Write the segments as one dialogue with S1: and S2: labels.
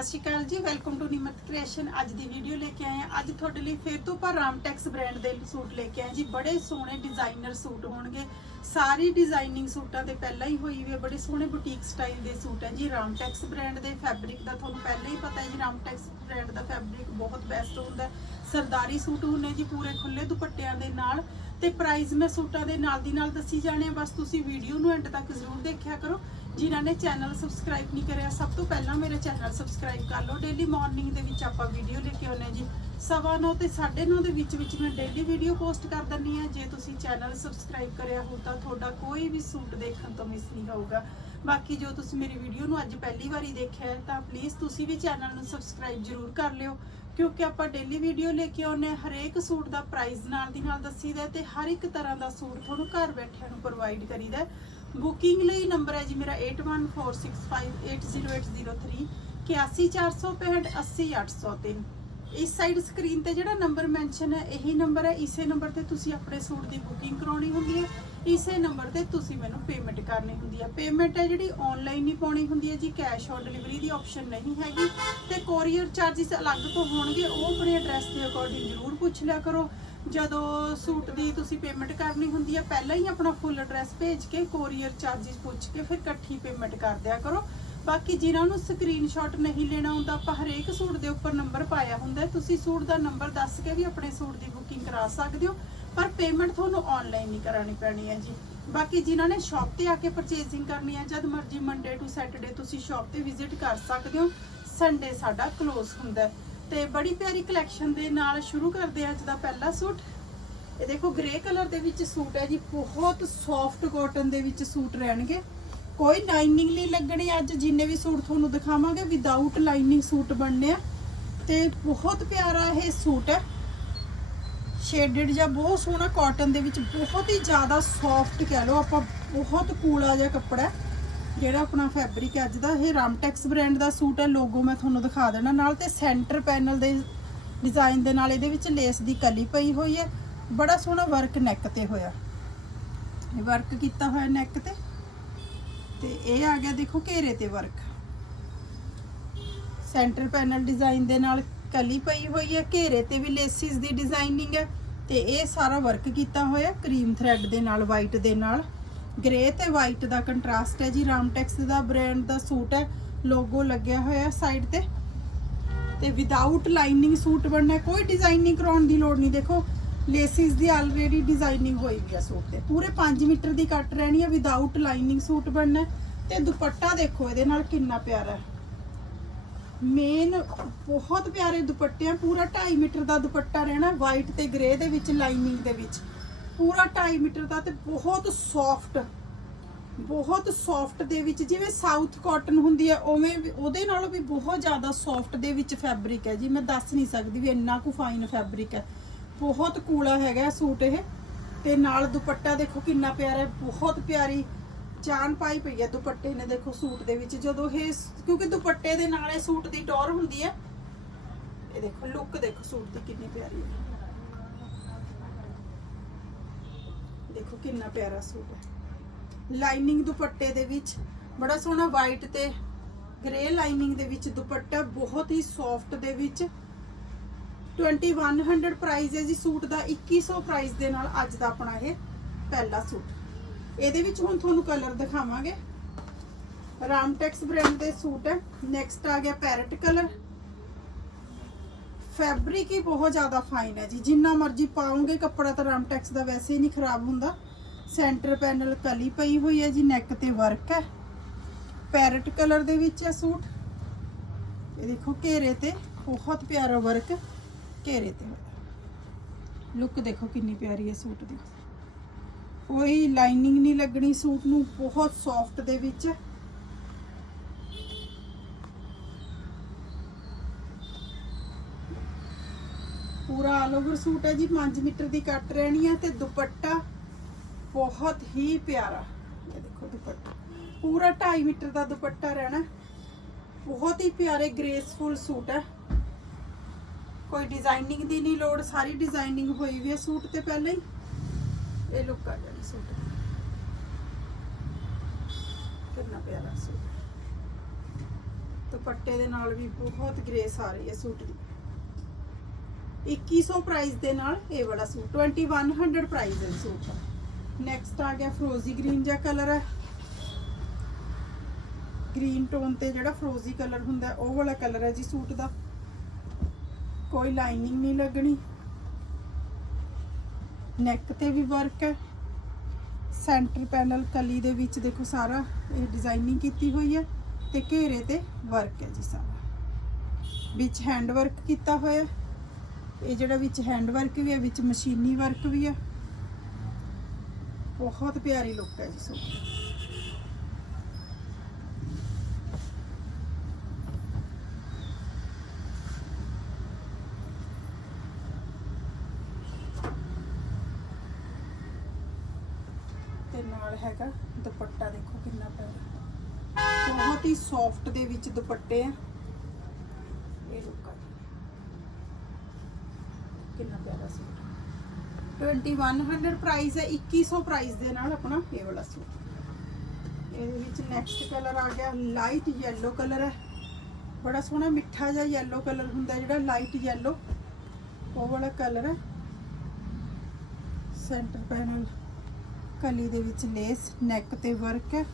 S1: ਸਤਿ ਸ਼੍ਰੀ ਅਕਾਲ ਜੀ welcome to ਨਿਮਤ creation ਅੱਜ ਦੀ ਵੀਡੀਓ ਲੈ ਕੇ ਆਏ ਹਾਂ। ਅੱਜ ਤੁਹਾਡੇ ਲਈ ਫੇਰ ਤੋਂ ਪਰ ਰਾਮਟੈਕਸ ਬ੍ਰਾਂਡ ਦੇ ਸੂਟ ਲੈ ਕੇ ਆਏ ਜੀ। ਬੜੇ ਸੋਹਣੇ ਡਿਜ਼ਾਈਨਰ ਸੂਟ ਹੋਣਗੇ। ਸਾਰੀ ਡਿਜ਼ਾਈਨਿੰਗ ਸੂਟਾਂ ਤੇ ਪਹਿਲਾਂ ਹੀ ਹੋਈ ਹੋਈ ਹੈ। ਬੜੇ ਸੋਹਣੇ ਬੁਟੀਕ ਸਟਾਈਲ ਦੇ ਸੂਟ ਹੈ ਜੀ। ਰਾਮਟੈਕਸ ਬ੍ਰਾਂਡ ਦੇ ਫੈਬਰਿਕ ਦਾ ਤੁਹਾਨੂੰ ਪਹਿਲਾਂ ਹੀ ਪਤਾ ਹੈ ਜੀ। ਰਾਮਟੈਕਸ ਬ੍ਰਾਂਡ ਦਾ ਫੈਬਰਿਕ ਬਹੁਤ ਬੈਸਟ ਹੁੰਦਾ ਸਰਦਾਰੀ ਸੂਟ ਹੁੰਦੇ ਜੀ ਪੂਰੇ ਖੁੱਲੇ ਦੁਪੱਟਿਆਂ ਦੇ ਨਾਲ। ਤੇ ਪ੍ਰਾਈਸ ਮੈਂ ਸੂਟਾਂ ਦੇ ਨਾਲ ਦੀ ਨਾਲ ਦੱਸੀ ਜਾਣੇ ਆ। ਬਸ ਤੁਸੀਂ ਵੀਡੀਓ ਨੂੰ ਐਂਡ ਤੱਕ ਜ਼ਰੂਰ ਦੇਖਿਆ ਕਰੋ। ਜਿਨ੍ਹਾਂ ਨੇ ਚੈਨਲ ਸਬਸਕ੍ਰਾਈਬ ਨਹੀਂ ਕਰਿਆ, ਸਭ ਤੋਂ ਪਹਿਲਾਂ ਮੇਰਾ ਚੈਨਲ ਸਬਸਕ੍ਰਾਈਬ ਕਰ ਲਓ। ਡੇਲੀ ਮਾਰਨਿੰਗ ਦੇ ਵਿੱਚ ਆਪਾਂ ਵੀਡੀਓ ਲੈ ਕੇ ਆਉਂਦੇ ਹਾਂ ਜੀ। ਸਵਾ ਨੌ ਤੇ 9:30 ਦੇ ਵਿੱਚ ਵਿੱਚ ਮੈਂ ਡੇਲੀ ਵੀਡੀਓ ਪੋਸਟ ਕਰ ਦਿੰਨੀ ਆ ਜੇ ਤੁਸੀਂ ਚੈਨਲ ਸਬਸਕ੍ਰਾਈਬ ਕਰਿਆ ਹੋ ਤਾਂ ਤੁਹਾਡਾ ਕੋਈ ਵੀ ਸੂਟ ਦੇਖਣ ਤੋਂ ਮਿਸ ਨਹੀਂ ਹੋਊਗਾ। ਬਾਕੀ ਜੋ ਤੁਸੀਂ ਮੇਰੀ ਵੀਡੀਓ ਨੂੰ ਅੱਜ ਪਹਿਲੀ ਵਾਰੀ ਦੇਖਿਆ ਤਾਂ ਪਲੀਜ਼ ਤੁਸੀਂ ਵੀ ਚੈਨਲ ਨੂੰ ਸਬਸਕ੍ਰਾਈਬ ਜ਼ਰੂਰ ਕਰ ਲਿਓ। ਕਿਉਂਕਿ ਆਪਾਂ ਡੇਲੀ ਵੀਡੀਓ ਲੈ ਕੇ ਆਉਂਦੇ ਹਾਂ, ਹਰੇਕ ਸੂਟ ਦਾ ਪ੍ਰਾਈਸ ਨਾਲ ਦੀ ਨਾਲ ਦੱਸੀਦਾ ਹੈ ਤੇ ਹਰ ਇੱਕ ਤਰ੍ਹਾਂ ਦਾ ਸੂਟ ਤੁਹਾਨੂੰ ਘਰ ਬੈਠਿਆਂ ਨੂੰ ਪ੍ਰੋਵਾਈਡ ਕਰੀਦਾ ਬੁਕਿੰਗ ਲਈ ਨੰਬਰ ਹੈ ਜੀ ਮੇਰਾ 8146580803 81465 80803 ਇਸ ਸਾਈਡ ਸਕਰੀਨ ਤੇ ਜਿਹੜਾ ਨੰਬਰ ਮੈਂਸ਼ਨ ਹੈ, ਇਹੀ ਨੰਬਰ ਹੈ। ਇਸੇ ਨੰਬਰ ਤੇ ਤੁਸੀਂ ਆਪਣੇ ਸੂਟ ਦੀ ਬੁਕਿੰਗ ਕਰਾਉਣੀ ਹੁੰਦੀ ਹੈ। ਇਸੇ ਨੰਬਰ ਤੇ ਤੁਸੀਂ ਮੈਨੂੰ ਪੇਮੈਂਟ ਕਰਨੀ ਹੁੰਦੀ ਹੈ। ਪੇਮੈਂਟ ਹੈ ਜਿਹੜੀ ਆਨਲਾਈਨ ਹੀ ਪਾਉਣੀ ਹੁੰਦੀ ਹੈ ਜੀ ਕੈਸ਼ ਔਨ ਡਿਲੀਵਰੀ ਦੀ ਆਪਸ਼ਨ ਨਹੀਂ ਹੈਗੀ। ਤੇ ਕੋਰੀਅਰ ਚਾਰजेस ਅਲੱਗ ਤੋਂ ਹੋਣਗੇ। ਉਹ ਆਪਣੇ ਐਡਰੈਸ ਦੇ ਅਕੋਰਡਿੰਗ ਜ਼ਰੂਰ ਪੁੱਛ ਲਿਆ ਕਰੋ। ਜਦੋਂ ਸੂਟ ਦੀ ਤੁਸੀਂ ਪੇਮੈਂਟ ਕਰਨੀ ਹੁੰਦੀ ਆ, ਪਹਿਲਾਂ ਹੀ ਆਪਣਾ ਫੁੱਲ ਐਡਰੈਸ ਭੇਜ ਕੇ ਕੋਰੀਅਰ ਚਾਰजेस ਪੁੱਛ ਕੇ ਫਿਰ ਇਕੱਠੀ ਪੇਮੈਂਟ ਕਰ ਦਿਆ ਕਰੋ। ਬਾਕੀ ਜਿਨ੍ਹਾਂ ਨੂੰ ਸਕਰੀਨਸ਼ਾਟ ਨਹੀਂ ਲੈਣਾ ਹੁੰਦਾ, ਆਪਾਂ ਹਰੇਕ ਸੂਟ ਦੇ ਉੱਪਰ ਨੰਬਰ ਪਾਇਆ ਹੁੰਦਾ। ਤੁਸੀਂ ਸੂਟ ਦਾ ਨੰਬਰ ਦੱਸ ਕੇ ਵੀ ਆਪਣੇ ਸੂਟ ਦੀ ਬੁਕਿੰਗ ਕਰਾ ਸਕਦੇ ਹੋ, ਪਰ ਪੇਮੈਂਟ ਤੁਹਾਨੂੰ ਆਨਲਾਈਨ ਹੀ ਕਰਾਣੀ ਪੈਣੀ ਹੈ ਜੀ। ਬਾਕੀ ਜਿਨ੍ਹਾਂ ਨੇ ਸ਼ਾਪ ਤੇ ਆ ਕੇ ਪਰਚੇਸਿੰਗ ਕਰਨੀ ਹੈ, ਜਦ ਮਰਜ਼ੀ ਮੰਡੇ ਟੂ ਸੈਟਰਡੇ ਤੁਸੀਂ ਸ਼ਾਪ ਤੇ ਵਿਜ਼ਿਟ ਕਰ ਸਕਦੇ ਹੋ ਸੰਡੇ ਸਾਡਾ ਕਲੋਜ਼ ਹੁੰਦਾ ਤੇ ਬੜੀ ਪਿਆਰੀ ਕਲੈਕਸ਼ਨ ਦੇ ਨਾਲ ਸ਼ੁਰੂ ਕਰਦੇ ਹਾਂ ਅੱਜ ਦਾ ਪਹਿਲਾ ਸੂਟ। ਇਹ ਦੇਖੋ ਗ੍ਰੇ ਕਲਰ ਦੇ ਵਿੱਚ ਸੂਟ ਹੈ ਜੀ, ਬਹੁਤ ਸੌਫਟ ਕਾਟਨ ਦੇ ਵਿੱਚ ਸੂਟ ਰਹਿਣਗੇ। ਕੋਈ ਲਾਈਨਿੰਗ ਨਹੀਂ ਲੱਗਣੀ ਅੱਜ, ਜਿੰਨੇ ਵੀ ਸੂਟ ਤੁਹਾਨੂੰ ਦਿਖਾਵਾਂਗੇ ਵਿਦਆਊਟ ਲਾਈਨਿੰਗ ਸੂਟ ਬਣਨੇ ਆ। ਤੇ ਬਹੁਤ ਪਿਆਰਾ ਇਹ ਸੂਟ ਹੈ। ਸ਼ੇਡਡ ਜਾਂ ਬਹੁਤ ਸੋਹਣਾ ਕਾਟਨ ਦੇ ਵਿੱਚ ਬਹੁਤ ਹੀ ਜ਼ਿਆਦਾ ਸੌਫਟ ਕਹਿ ਲਓ, ਆਪਾਂ ਬਹੁਤ ਕੂਲਾ ਜਿਹਾ ਕੱਪੜਾ ਹੈ। ਜਿਹੜਾ ਆਪਣਾ ਫੈਬਰਿਕ ਹੈ, ਅੱਜ ਦਾ ਇਹ ਰਾਮਟੈਕਸ ਬ੍ਰਾਂਡ ਦਾ ਸੂਟ ਹੈ ਲੋਗੋ ਮੈਂ ਤੁਹਾਨੂੰ ਦਿਖਾ ਦੇਣਾ। ਨਾਲ ਤੇ ਸੈਂਟਰ ਪੈਨਲ ਦੇ ਡਿਜ਼ਾਈਨ ਦੇ ਨਾਲ ਇਹਦੇ ਵਿੱਚ ਲੇਸ ਦੀ ਕਲੀ ਪਈ ਹੋਈ ਹੈ। ਬੜਾ ਸੋਹਣਾ ਵਰਕ ਨੈਕ ਤੇ ਹੋਇਆ। ਇਹ ਵਰਕ ਕੀਤਾ ਹੋਇਆ ਨੈਕ ਤੇ। ਤੇ ਇਹ ਆ ਗਿਆ ਦੇਖੋ ਘੇਰੇ ਤੇ ਵਰਕ ਸੈਂਟਰ ਪੈਨਲ ਡਿਜ਼ਾਈਨ ਦੇ ਨਾਲ ਕਲੀ ਪਈ ਹੋਈ ਹੈ। ਘੇਰੇ ਤੇ ਵੀ ਲੇਸਿਸ ਦੀ ਡਿਜ਼ਾਈਨਿੰਗ ਹੈ। ਤੇ ਇਹ ਸਾਰਾ ਵਰਕ ਕੀਤਾ ਹੋਇਆ ਕਰੀਮ ਥ੍ਰੈਡ ਦੇ ਨਾਲ ਵਾਈਟ ਦੇ ਨਾਲ। ਗ੍ਰੇ ਤੇ ਵਾਈਟ ਦਾ ਕੰਟਰਾਸਟ ਹੈ ਜੀ। ਰਾਮਟੈਕਸ ਦਾ ਬ੍ਰਾਂਡ ਦਾ ਸੂਟ ਹੈ। ਲੋਗੋ ਲੱਗਿਆ ਹੋਇਆ ਸਾਈਡ ਤੇ। ਤੇ ਵਿਦਆਊਟ ਲਾਈਨਿੰਗ ਸੂਟ ਬਣਨਾ ਕੋਈ ਡਿਜ਼ਾਈਨਿੰਗ ਕਰਾਉਣ ਦੀ ਲੋੜ ਨਹੀਂ। ਦੇਖੋ ਲੇਸਿਸ ਦੀ ਆਲਰੇਡੀ ਡਿਜ਼ਾਈਨਿੰਗ ਹੋਈ ਵੀ ਹੈ ਸੂਟ ਤੇ। ਪੂਰੇ 5 ਮੀਟਰ ਦੀ ਕੱਟ ਰਹਿਣੀ ਹੈ। ਵਿਦਆਊਟ ਲਾਈਨਿੰਗ ਸੂਟ ਬਣਨਾ ਤੇ ਦੁਪੱਟਾ ਦੇਖੋ, ਇਹਦੇ ਨਾਲ ਕਿੰਨਾ ਪਿਆਰਾ ਹੈ। ਮੇਨ ਬਹੁਤ ਪਿਆਰੇ ਦੁਪੱਟੇ ਆ। ਪੂਰਾ 2.5 ਮੀਟਰ ਦਾ ਦੁਪੱਟਾ ਰਹਿਣਾ ਵਾਈਟ ਤੇ ਗ੍ਰੇ ਦੇ ਵਿੱਚ ਲਾਈਨਿੰਗ ਦੇ ਵਿੱਚ। ਪੂਰਾ 2.5 ਮੀਟਰ ਦਾ ਤੇ ਬਹੁਤ ਸੌਫਟ ਬਹੁਤ ਸੌਫਟ ਦੇ ਵਿੱਚ, ਜਿਵੇਂ ਸਾਊਥ ਕਾਟਨ ਹੁੰਦੀ ਹੈ, ਉਵੇਂ ਵੀ- ਉਹਦੇ ਨਾਲੋਂ ਵੀ ਬਹੁਤ ਜ਼ਿਆਦਾ ਸੌਫਟ ਦੇ ਵਿੱਚ ਫੈਬਰਿਕ ਹੈ ਜੀ। ਮੈਂ ਦੱਸ ਨਹੀਂ ਸਕਦੀ ਵੀ ਇੰਨਾ ਕੁ ਫਾਈਨ ਫੈਬਰਿਕ ਹੈ। ਬਹੁਤ ਕੂਲਾ ਹੈਗਾ ਸੂਟ ਇਹ। ਤੇ ਨਾਲ ਦੁਪੱਟਾ ਦੇਖੋ ਕਿੰਨਾ ਪਿਆਰਾ ਹੈ, ਬਹੁਤ ਪਿਆਰੀ ਚਾਨ ਪਾਈ ਪਈ ਹੈ ਦੁਪੱਟੇ ਨੇ ਦੇਖੋ ਸੂਟ ਦੇ ਵਿੱਚ। ਜਦੋਂ ਇਹ ਕਿਉਂਕਿ ਦੁਪੱਟੇ ਦੇ ਨਾਲ ਇਹ ਸੂਟ ਦੀ ਟੌਰ ਹੁੰਦੀ ਹੈ। ਇਹ ਦੇਖੋ ਲੁੱਕ ਦੇਖੋ ਸੂਟ ਦੀ ਕਿੰਨੀ ਪਿਆਰੀ ਹੈ। ਕਿੰਨਾ ਪਿਆਰਾ ਸੂਟ ਹੈ। ਲਾਈਨਿੰਗ ਦੁਪੱਟੇ ਦੇ ਵਿੱਚ ਬੜਾ ਸੋਹਣਾ ਵਾਈਟ ਤੇ ਗ੍ਰੇ ਲਾਈਨਿੰਗ ਦੇ ਵਿੱਚ ਦੁਪੱਟਾ ਬਹੁਤ ਹੀ ਸੌਫਟ ਦੇ ਵਿੱਚ। 2100 ਪ੍ਰਾਈਸ ਹੈ ਜੀ ਸੂਟ ਦਾ 2100 ਪ੍ਰਾਈਸ ਦੇ ਨਾਲ ਅੱਜ ਦਾ ਆਪਣਾ ਇਹ ਪਹਿਲਾ ਸੂਟ। ਇਹਦੇ ਵਿੱਚ ਹੁਣ ਤੁਹਾਨੂੰ ਕਲਰ ਦਿਖਾਵਾਂਗੇ। ਰਾਮਟੈਕਸ ਬ੍ਰਾਂਡ ਦੇ ਸੂਟ ਹੈ। ਨੈਕਸਟ ਆ ਗਿਆ ਪੈਰਟ ਕਲਰ ਫੈਬਰਿਕ ਹੀ ਬਹੁਤ ਜ਼ਿਆਦਾ ਫਾਈਨ ਹੈ ਜੀ। ਜਿੰਨਾ ਮਰਜ਼ੀ ਪਾਉਂਗੇ ਕੱਪੜਾ ਤਾਂ ਰਾਮਟੈਕਸ ਦਾ ਵੈਸੇ ਹੀ ਨਹੀਂ ਖਰਾਬ ਹੁੰਦਾ। ਸੈਂਟਰ ਪੈਨਲ ਕਲੀ ਪਈ ਹੋਈ ਹੈ ਜੀ ਨੈਕ ਤੇ ਵਰਕ ਹੈ। ਪੈਰਟ ਕਲਰ ਦੇ ਵਿੱਚ ਹੈ ਸੂਟ। ਇਹ ਦੇਖੋ, ਘੇਰੇ ਤੇ ਬਹੁਤ ਪਿਆਰਾ ਵਰਕ ਘੇਰੇ ਤੇ। ਲੁੱਕ ਦੇਖੋ ਕਿੰਨੀ ਪਿਆਰੀ ਹੈ ਸੂਟ ਦੀ। ਕੋਈ ਲਾਈਨਿੰਗ ਨਹੀਂ ਲੱਗਣੀ ਸੂਟ ਨੂੰ, ਬਹੁਤ ਸੌਫਟ ਦੇ ਵਿੱਚ ਪੂਰਾ ਆਲ ਓਵਰ ਸੂਟ ਹੈ ਜੀ 5 ਮੀਟਰ ਦੀ ਕੱਟ ਰਹਿਣੀ ਹੈ ਤੇ ਦੁਪੱਟਾ ਬਹੁਤ ਹੀ ਪਿਆਰਾ। ਇਹ ਦੇਖੋ ਦੁਪੱਟਾ। ਪੂਰਾ 2.5 ਮੀਟਰ ਦਾ ਦੁਪੱਟਾ ਰਹਿਣਾ। ਬਹੁਤ ਹੀ ਪਿਆਰੇ ਗ੍ਰੇਸਫੁਲ ਸੂਟ ਹੈ। ਕੋਈ ਡਿਜ਼ਾਈਨਿੰਗ ਦੀ ਨਹੀਂ ਲੋੜ, ਸਾਰੀ ਡਿਜ਼ਾਈਨਿੰਗ ਹੋਈ ਵੀ ਹੈ ਸੂਟ ਤੇ ਪਹਿਲਾਂ ਹੀ। ਇਹ ਲੁੱਕ ਆ ਜਾਣੀ ਸੂਟ। ਕਿੰਨਾ ਪਿਆਰਾ ਸੂਟ। ਦੁਪੱਟੇ ਦੇ ਨਾਲ ਵੀ ਬਹੁਤ ਗ੍ਰੇਸ ਆ ਰਹੀ ਹੈ ਸੂਟ ਦੀ। 2100 ਪ੍ਰਾਈਸ ਦੇ ਨਾਲ ਇਹ ਵਾਲਾ ਸੂਟ 2100 ਪ੍ਰਾਈਸ ਹੈ ਸੂਟ ਦਾ ਨੈਕਸਟ ਆ ਗਿਆ ਫਰੋਜ਼ੀ ਗ੍ਰੀਨ ਜਿਹਾ ਕਲਰ ਹੈ ਗ੍ਰੀਨ ਟੋਨ ਤੇ ਜਿਹੜਾ ਫਰੋਜ਼ੀ ਕਲਰ ਹੁੰਦਾ, ਉਹ ਵਾਲਾ ਕਲਰ ਹੈ ਜੀ ਸੂਟ ਦਾ। ਕੋਈ ਲਾਈਨਿੰਗ ਨਹੀਂ ਲੱਗਣੀ। ਨੈਕ ਤੇ ਵੀ ਵਰਕ ਹੈ। ਸੈਂਟਰ ਪੈਨਲ ਕਲੀ ਦੇ ਵਿੱਚ ਦੇਖੋ ਸਾਰਾ ਇਹ ਡਿਜ਼ਾਈਨਿੰਗ ਕੀਤੀ ਹੋਈ ਹੈ ਤੇ ਘੇਰੇ ਤੇ ਵਰਕ ਹੈ ਜੀ ਸਾਰਾ। ਵਿੱਚ ਹੈਂਡ ਵਰਕ ਕੀਤਾ ਹੋਇਆ। ਇਹ ਜਿਹੜਾ ਵਿੱਚ ਹੈਂਡ ਵਰਕ ਵੀ ਹੈ, ਵਿੱਚ ਮਸ਼ੀਨੀ ਵਰਕ ਵੀ ਹੈ। ਬਹੁਤ ਪਿਆਰੀ ਲੁੱਕ ਹੈ ਜੀ ਸੂਟ। ਦੀ। ਤੇ ਨਾਲ ਹੈਗਾ ਦੁਪੱਟਾ, ਦੇਖੋ ਕਿੰਨਾ ਪਿਆਰਾ। ਬਹੁਤ ਹੀ ਸੌਫਟ ਦੇ ਵਿੱਚ ਦੁਪੱਟੇ ਆ। ਇਹ ਲੁੱਕ ਕਿੰਨਾ ਪਿਆਰਾ ਸੂਟ। 2100 ਪ੍ਰਾਈਸ ਹੈ 2100 ਪ੍ਰਾਈਸ ਦੇ ਨਾਲ ਆਪਣਾ ਇਹ ਵਾਲਾ ਸੂਟ। ਇਹਦੇ ਵਿੱਚ ਨੈਕਸਟ ਕਲਰ ਆ ਗਿਆ ਲਾਈਟ ਯੈਲੋ ਕਲਰ ਹੈ। ਬੜਾ ਸੋਹਣਾ ਮਿੱਠਾ ਜਿਹਾ ਯੈਲੋ ਕਲਰ ਹੁੰਦਾ ਜਿਹੜਾ ਲਾਈਟ ਯੈਲੋ ਉਹ ਵਾਲਾ ਕਲਰ ਹੈ। ਸੈਂਟਰ ਪੈਨਲ ਕਲੀ ਦੇ ਵਿੱਚ ਲੇਸ ਨੈਕ ਤੇ ਵਰਕ ਹੈ।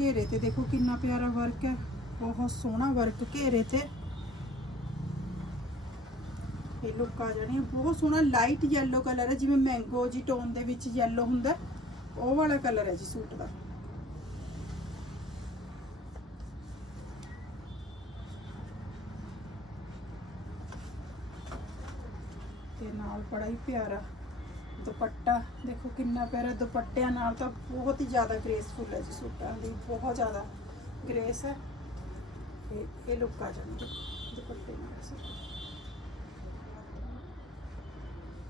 S1: ਘੇਰੇ ਤੇ ਦੇਖੋ ਕਿੰਨਾ ਪਿਆਰਾ ਵਰਕ ਹੈ। ਬਹੁਤ ਸੋਹਣਾ ਵਰਕ ਘੇਰੇ ਤੇ। ਇਹ ਲੁੱਕ ਆ ਜਾਣੀ ਹੈ ਬਹੁਤ ਸੋਹਣਾ ਲਾਈਟ ਯੈਲੋ ਕਲਰ ਹੈ ਜਿਵੇਂ ਮੈਂਗੋ ਜੀ ਟੋਨ ਦੇ ਵਿੱਚ ਯੈਲੋ ਹੁੰਦਾ ਹੈ, ਉਹ ਵਾਲਾ ਕਲਰ ਹੈ ਜੀ ਸੂਟ ਦਾ। ਤੇ ਨਾਲ ਬੜਾ ਹੀ ਪਿਆਰਾ ਦੁਪੱਟਾ ਦੇਖੋ ਕਿੰਨਾ ਪਿਆਰਾ ਦੁਪੱਟਿਆਂ ਨਾਲ ਤਾਂ ਬਹੁਤ ਹੀ ਜ਼ਿਆਦਾ ਗ੍ਰੇਸਫੁਲ ਹੈ ਜੀ ਸੂਟਾਂ ਦੀ ਬਹੁਤ ਜ਼ਿਆਦਾ ਗ੍ਰੇਸ ਹੈ। ਤੇ ਇਹ ਲੁੱਕ ਆ ਜਾਂਦੀ ਹੈ ਦੁਪੱਟੇ ਨਾਲ ਸੂਟ।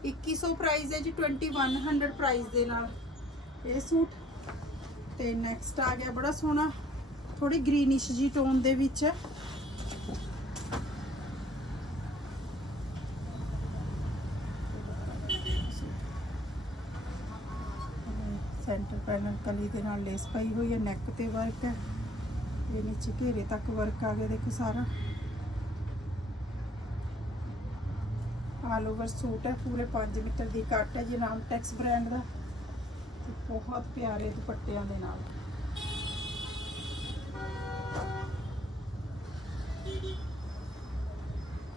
S1: 2100 ਪ੍ਰਾਈਸ ਹੈ ਜੀ, 2100 ਪ੍ਰਾਈਸ ਦੇ ਨਾਲ। ਇਹ ਸੂਟ। ਤੇ ਨੈਕਸਟ ਆ ਗਿਆ, ਬੜਾ ਸੋਹਣਾ ਥੋੜੀ ਗ੍ਰੀਨਿਸ਼ ਜੀ ਟੋਨ ਦੇ ਵਿੱਚ। ਹੈ ਸੈਂਟਰ ਪੈਨਲ ਕਲੀ ਦੇ ਨਾਲ ਲੇਸ ਪਾਈ ਹੋਈ ਹੈ ਨੈਕ ਤੇ ਵਰਕ ਹੈ। ਇਹ ਨੀਚੇ ਘੇਰੇ ਤੱਕ ਵਰਕ ਆ ਗਿਆ, ਦੇਖੋ ਸਾਰਾ। ਆਲ ਓਵਰ ਸੂਟ ਹੈ, ਪੂਰੇ 5 ਮੀਟਰ ਦੀ ਕੱਟ ਹੈ ਜੀ, ਨਾਮ ਟੈਕਸ ਬ੍ਰਾਂਡ ਦਾ। ਤੇ ਬਹੁਤ ਪਿਆਰੇ ਦੁਪੱਟਿਆਂ ਦੇ ਨਾਲ।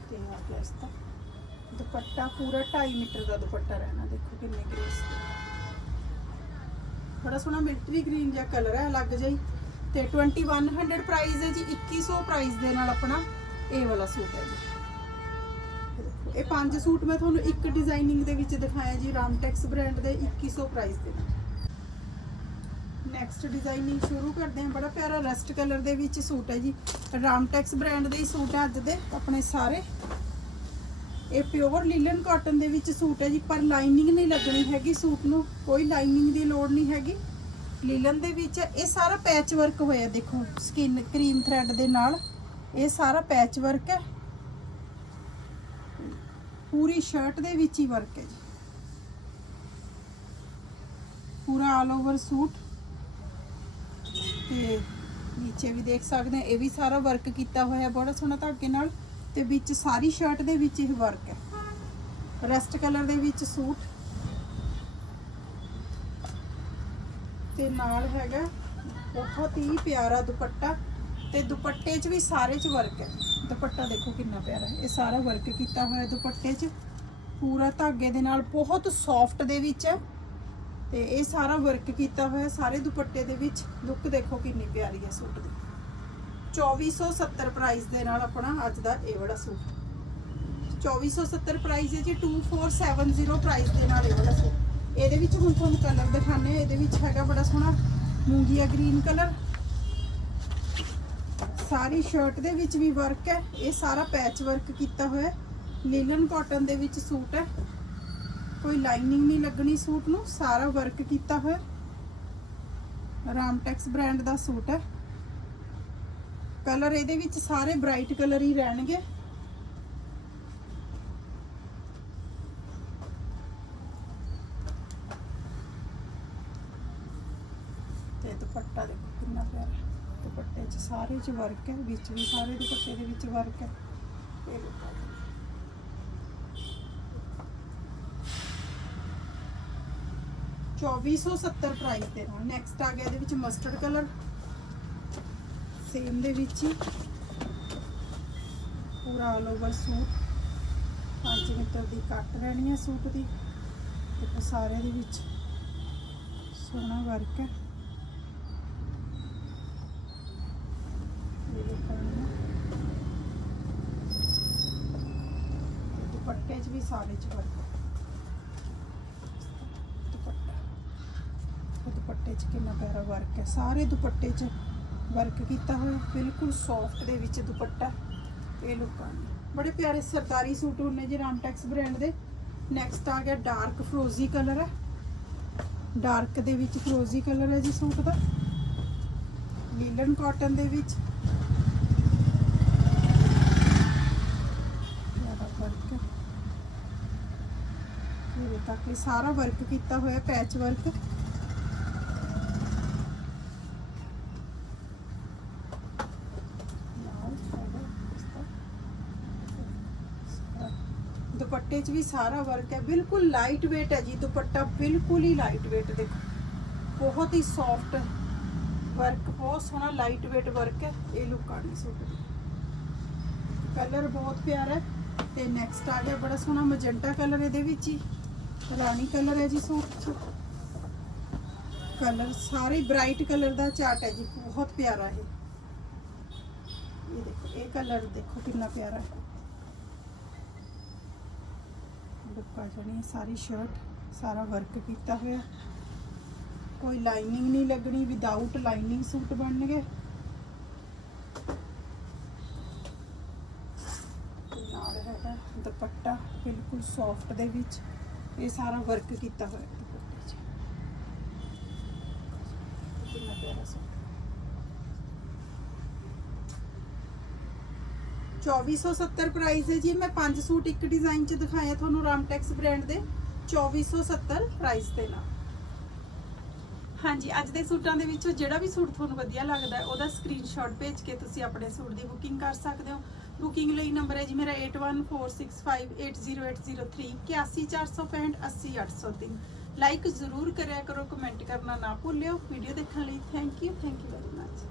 S1: ਤੇ ਆ ਗਿਆ ਦਾ। ਦੁਪੱਟਾ ਪੂਰਾ 2.5 ਮੀਟਰ ਦਾ ਦੁਪੱਟਾ ਰਹਿਣਾ, ਦੇਖੋ ਕਿੰਨੇ ਗ੍ਰੇਸ ਬੜਾ ਸੋਹਣਾ ਮਿਲਟਰੀ ਗ੍ਰੀਨ ਜਿਹਾ ਕਲਰ ਹੈ, ਅਲੱਗ ਜਿਹਾ ਹੀ। ਤੇ 2100 ਪ੍ਰਾਈਸ ਹੈ ਜੀ 2100 ਪ੍ਰਾਈਸ ਦੇ ਨਾਲ ਆਪਣਾ ਇਹ ਵਾਲਾ ਸੂਟ ਹੈ ਜੀ। ਇਹ ਪੰਜ ਸੂਟ ਮੈਂ ਤੁਹਾਨੂੰ ਇੱਕ ਡਿਜ਼ਾਈਨਿੰਗ ਦੇ ਵਿੱਚ ਦਿਖਾਇਆ ਜੀ ਰਾਮਟੈਕਸ ਬ੍ਰਾਂਡ ਦੇ 2100 ਪ੍ਰਾਈਸ ਦੇ। ਨੈਕਸਟ ਡਿਜ਼ਾਈਨਿੰਗ ਸ਼ੁਰੂ ਕਰਦੇ ਹਾਂ, ਬੜਾ ਪਿਆਰਾ ਰਸਟ ਕਲਰ ਦੇ ਵਿੱਚ ਸੂਟ ਹੈ ਜੀ। ਰਾਮਟੈਕਸ ਬ੍ਰਾਂਡ ਦੇ ਹੀ ਸੂਟ ਹੈ ਅੱਜ ਦੇ, ਆਪਣੇ ਸਾਰੇ। ਇਹ ਪਿਓਰ ਲੀਲਨ ਕਾਟਨ ਦੇ ਵਿੱਚ ਸੂਟ ਹੈ ਜੀ, ਪਰ ਲਾਈਨਿੰਗ ਨਹੀਂ ਲੱਗਣੀ ਹੈਗੀ ਸੂਟ ਨੂੰ, ਕੋਈ ਲਾਈਨਿੰਗ ਦੀ ਲੋੜ ਨਹੀਂ ਹੈਗੀ। ਲੀਲਨ ਦੇ ਵਿੱਚ ਇਹ ਸਾਰਾ ਪੈਚ ਵਰਕ ਹੋਇਆ ਦੇਖੋ ਸਕਿਨ ਕਰੀਮ ਥ੍ਰੈਡ ਦੇ ਨਾਲ। ਇਹ ਸਾਰਾ ਪੈਚ ਵਰਕ ਹੈ। ਪੂਰੀ ਸ਼ਰਟ ਦੇ ਵਿੱਚ ਹੀ ਵਰਕ ਹੈ ਜੀ। ਪੂਰਾ ਆਲ ਓਵਰ ਸੂਟ। ਤੇ ਨੀਚੇ ਵੀ ਦੇਖ ਸਕਦੇ ਆ ਇਹ ਵੀ ਸਾਰਾ ਵਰਕ ਕੀਤਾ ਹੋਇਆ ਬੜਾ ਸੋਹਣਾ ਧਾਗੇ ਨਾਲ। ਤੇ ਵਿੱਚ ਸਾਰੀ ਸ਼ਰਟ ਦੇ ਵਿੱਚ ਇਹ ਵਰਕ ਹੈ। ਰਸਟ ਕਲਰ ਦੇ ਵਿੱਚ ਸੂਟ। ਤੇ ਨਾਲ ਹੈਗਾ ਬਹੁਤ ਹੀ ਪਿਆਰਾ ਦੁਪੱਟਾ। ਤੇ ਦੁਪੱਟੇ 'ਚ ਵੀ ਸਾਰੇ 'ਚ ਵਰਕ ਹੈ। ਦੁਪੱਟਾ ਦੇਖੋ ਕਿੰਨਾ ਪਿਆਰਾ ਹੈ। ਇਹ ਸਾਰਾ ਵਰਕ ਕੀਤਾ ਹੋਇਆ ਦੁਪੱਟੇ 'ਚ। ਪੂਰਾ ਧਾਗੇ ਦੇ ਨਾਲ ਬਹੁਤ ਸੌਫਟ ਦੇ ਵਿੱਚ ਹੈ। ਤੇ ਇਹ ਸਾਰਾ ਵਰਕ ਕੀਤਾ ਹੋਇਆ ਸਾਰੇ ਦੁਪੱਟੇ ਦੇ ਵਿੱਚ। ਲੁੱਕ ਦੇਖੋ ਕਿੰਨੀ ਪਿਆਰੀ ਹੈ ਸੂਟ ਦੀ। 2470 ਪ੍ਰਾਈਸ ਦੇ ਨਾਲ ਆਪਣਾ ਅੱਜ ਦਾ ਇਹ ਵਾਲਾ ਸੂਟ 2470 ਪ੍ਰਾਈਸ ਹੈ ਜੀ 2470 ਪ੍ਰਾਈਸ ਦੇ ਨਾਲ ਇਹ ਵਾਲਾ ਸੂਟ। ਇਹਦੇ ਵਿੱਚ ਹੁਣ ਤੁਹਾਨੂੰ ਕਲਰ ਦਿਖਾਣੇ ਇਹਦੇ ਵਿੱਚ ਹੈਗਾ ਬੜਾ ਸੋਹਣਾ ਮੂੰਗੀਆ ਗ੍ਰੀਨ ਕਲਰ ਸਾਰੀ ਸ਼ਰਟ ਦੇ ਵਿੱਚ ਵੀ ਵਰਕ ਹੈ। ਇਹ ਸਾਰਾ ਪੈਚ ਵਰਕ ਕੀਤਾ ਹੋਇਆ ਲੀਲਨ ਕਾਟਨ ਦੇ ਵਿੱਚ ਸੂਟ ਹੈ। ਕੋਈ ਲਾਈਨਿੰਗ ਨਹੀਂ ਲੱਗਣੀ ਸੂਟ ਨੂੰ। ਸਾਰਾ ਵਰਕ ਕੀਤਾ ਹੋਇਆ ਰਾਮਟੈਕਸ ਬ੍ਰਾਂਡ ਦਾ ਸੂਟ ਹੈ। ਕਲਰ ਇਹਦੇ ਵਿੱਚ ਸਾਰੇ ਬ੍ਰਾਈਟ ਕਲਰ ਹੀ ਰਹਿਣਗੇ। ਤੇ ਦੁਪੱਟਾ ਦੇਖੋ ਕਿੰਨਾ ਪਿਆਰਾ ਦੁਪੱਟੇ 'ਚ, ਸਾਰੇ ਸਾਰੇ ਚ ਵਰਕ ਹੈ, ਵਿੱਚ ਵੀ ਸਾਰੇ ਦੁਪੱਟੇ ਦੇ ਵਿੱਚ ਵਰਕ ਹੈ। ਇਹ ਦੇਖੋ। 2470 ਪ੍ਰਾਈਸ ਦੇ ਨਾਲ ਨੈਕਸਟ ਆ ਗਿਆ ਇਹਦੇ ਵਿੱਚ ਮਸਟਰਡ ਕਲਰ ਸੇਮ ਦੇ ਵਿੱਚ ਹੀ। ਪੂਰਾ ਆਲ ਓਵਰ ਸੂਟ 5 ਮੀਟਰ ਦੀ ਕੱਟ ਰਹਿਣੀ ਹੈ ਸੂਟ ਦੀ। ਤੇ ਸਾਰੇ ਦੇ ਵਿੱਚ। ਸੋਹਣਾ ਵਰਕ ਹੈ ਇਹ ਦੇਖੋ ਨਾ। ਤੇ ਦੁਪੱਟੇ 'ਚ ਵੀ ਸਾਰੇ 'ਚ ਵਰਕ ਦੁਪੱਟਾ ਦੁਪੱਟੇ 'ਚ ਕਿੰਨਾ ਪਿਆਰਾ ਵਰਕ ਹੈ ਸਾਰੇ ਦੁਪੱਟੇ 'ਚ ਵਰਕ ਕੀਤਾ ਹੋਇਆ ਬਿਲਕੁਲ ਸੌਫਟ ਦੇ ਵਿੱਚ ਦੁਪੱਟਾ ਇਹ ਲੁੱਕਾਂ ਨੇ ਬੜੇ ਪਿਆਰੇ ਸਰਦਾਰੀ ਸੂਟ ਹੁੰਨੇ ਜੀ ਰਾਮਟੈਕਸ ਬ੍ਰਾਂਡ ਦੇ ਨੈਕਸਟ ਆ ਗਿਆ ਡਾਰਕ ਫਰੋਜ਼ੀ ਕਲਰ ਹੈ ਡਾਰਕ ਦੇ ਵਿੱਚ ਫਰੋਜ਼ੀ ਕਲਰ ਹੈ ਜੀ ਸੂਟ ਦਾ ਲੀਲਨ ਕਾਟਨ ਦੇ ਵਿੱਚ ਜ਼ਿਆਦਾ ਵਰਕ ਹੈ ਇਹ ਸਾਰਾ ਵਰਕ ਕੀਤਾ ਹੋਇਆ ਪੈਚ ਵਰਕ ਦੁਪੱਟੇ 'ਚ ਵੀ ਸਾਰਾ ਵਰਕ ਹੈ। ਬਿਲਕੁਲ ਲਾਈਟ weight ਹੈ ਜੀ, ਦੁਪੱਟਾ ਬਿਲਕੁਲ ਹੀ ਲਾਈਟ weight ਦੇਖੋ। ਬਹੁਤ ਹੀ ਸੌਫਟ ਵਰਕ ਬਹੁਤ ਸੋਹਣਾ ਲਾਈਟ weight ਵਰਕ ਹੈ। ਇਹ ਲੁੱਕ ਆਣੀ ਸੂਟ ਦੀ ਕਲਰ ਬਹੁਤ ਪਿਆਰਾ ਹੈ ਤੇ ਨੈਕਸਟ ਆ ਗਿਆ ਬੜਾ ਸੋਹਣਾ ਮਜੰਟਾ ਕਲਰ ਇਹਦੇ ਵਿੱਚ ਹੀ। ਰਾਣੀ ਕਲਰ ਹੈ ਜੀ ਸੂਟ 'ਚ। ਕਲਰ ਸਾਰੇ ਬ੍ਰਾਈਟ ਕਲਰ ਦਾ ਚਾਟ ਹੈ ਜੀ, ਬਹੁਤ ਪਿਆਰਾ ਹੈ ਇਹ ਦੇਖੋ, ਇਹ ਕਲਰ ਦੇਖੋ ਕਿੰਨਾ ਪਿਆਰਾ ਹੈ। ਦੁੱਪਾ ਜਣੀ ਸਾਰੀ ਸ਼ਰਟ ਸਾਰਾ ਵਰਕ ਕੀਤਾ ਹੋਇਆ। ਕੋਈ ਲਾਈਨਿੰਗ ਨਹੀਂ ਲੱਗਣੀ ਵਿਦਆਊਟ ਲਾਈਨਿੰਗ ਸੂਟ ਬਣਨਗੇ। ਨਾਲ ਹੈਗਾ ਦੁਪੱਟਾ, ਬਿਲਕੁਲ ਸੌਫਟ ਦੇ ਵਿੱਚ। ਇਹ ਸਾਰਾ ਵਰਕ ਕੀਤਾ ਹੋਇਆ ਦੁਪੱਟੇ 'ਚ ਕਿੰਨਾ ਪਿਆਰਾ ਸੂਟ 2470 ਪ੍ਰਾਈਸ ਹੈ ਜੀ। ਮੈਂ ਪੰਜ ਸੂਟ ਇੱਕ ਡਿਜ਼ਾਈਨ 'ਚ ਦਿਖਾਇਆ ਤੁਹਾਨੂੰ ਰਾਮਟੈਕਸ ਬ੍ਰਾਂਡ ਦੇ। 2470 ਪ੍ਰਾਈਸ ਦੇ ਨਾਲ ਹਾਂਜੀ, ਅੱਜ ਦੇ ਸੂਟਾਂ ਦੇ ਵਿੱਚੋਂ ਜਿਹੜਾ ਵੀ ਸੂਟ ਤੁਹਾਨੂੰ ਵਧੀਆ ਲੱਗਦਾ ਹੈ, ਉਹਦਾ ਸਕਰੀਨਸ਼ਾਟ ਭੇਜ ਕੇ ਤੁਸੀਂ ਆਪਣੇ ਸੂਟ ਦੀ ਬੁਕਿੰਗ ਕਰ ਸਕਦੇ ਹੋ। ਬੁਕਿੰਗ ਲਈ ਨੰਬਰ ਹੈ ਜੀ ਮੇਰਾ 8146580803 81465 80803 ਲਾਈਕ ਜ਼ਰੂਰ ਕਰਿਆ ਕਰੋ ਕਮੈਂਟ ਕਰਨਾ ਨਾ ਭੁੱਲਿਓ। ਵੀਡੀਓ ਦੇਖਣ ਲਈ thank you thank you very much